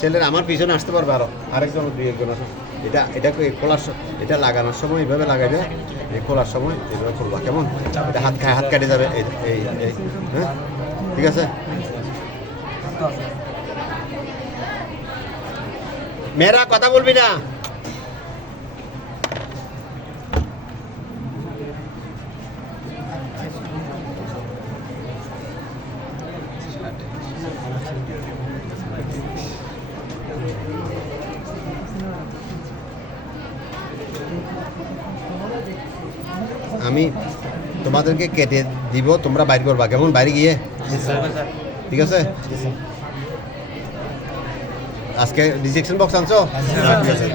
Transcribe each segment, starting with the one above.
ছেলের আমার পিছনে আসতে পারবে আরো আরেকজন দুই একজন আছে। এটা খোলার এটা লাগানোর সময় এইভাবে লাগাইবে, এই খোলার সময় এইভাবে খুলবা, কেমন? এটা হাত কাটে যাবে, এই এই এই হ্যাঁ, ঠিক আছে। মেয়েরা কথা বলবি না। আমি তোমাদেরকে কেটে দিব, তোমরা বাইর করবা, কেমন? বাইরে গিয়ে, ঠিক আছে। আজকে ডিজেকশন বক্স আনছো? ঠিক আছে,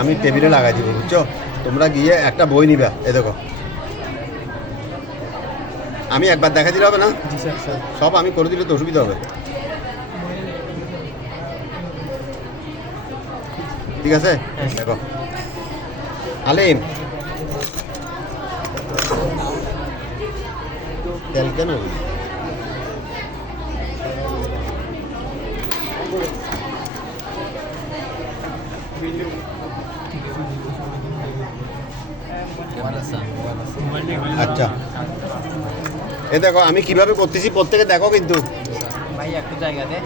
আমি টেবিলে লাগাই দিব, বুঝছো? তোমরা গিয়ে একটা বই নিবা, এ দেখো। আমি একবার দেখা দিলে হবে না? সব আমি করে দিলে তো অসুবিধা হবে। ঠিক আছে, দেখো আলিম, তেল কেন? আচ্ছা, এ দেখো আমি কিভাবে করতেছি, প্রত্যেকে দেখো কিন্তু। ভাই একটু জায়গা দে।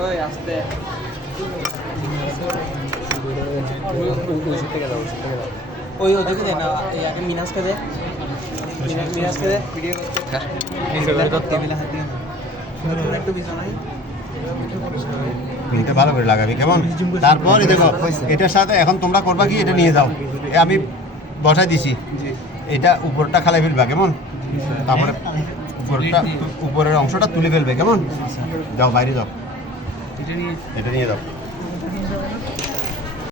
ওই আস্তে ওই ওদিকে দে না, এই আগে মিনাজকে দে, মিনাজকে দে ভিডিও করতে একটু বিছানায় পিনটা ভালো করে লাগাবি, কেমন? তারপর এই দেখো এটার সাথে এখন তোমরা করবা কি, এটা নিয়ে যাও, আমি বসাই দিছি, এটা উপরটা খালাই ফেলবা, কেমন? তারপরে উপরের অংশটা তুলে ফেলবে, কেমন? যাও বাইরে যাও, এটা নিয়ে যাও।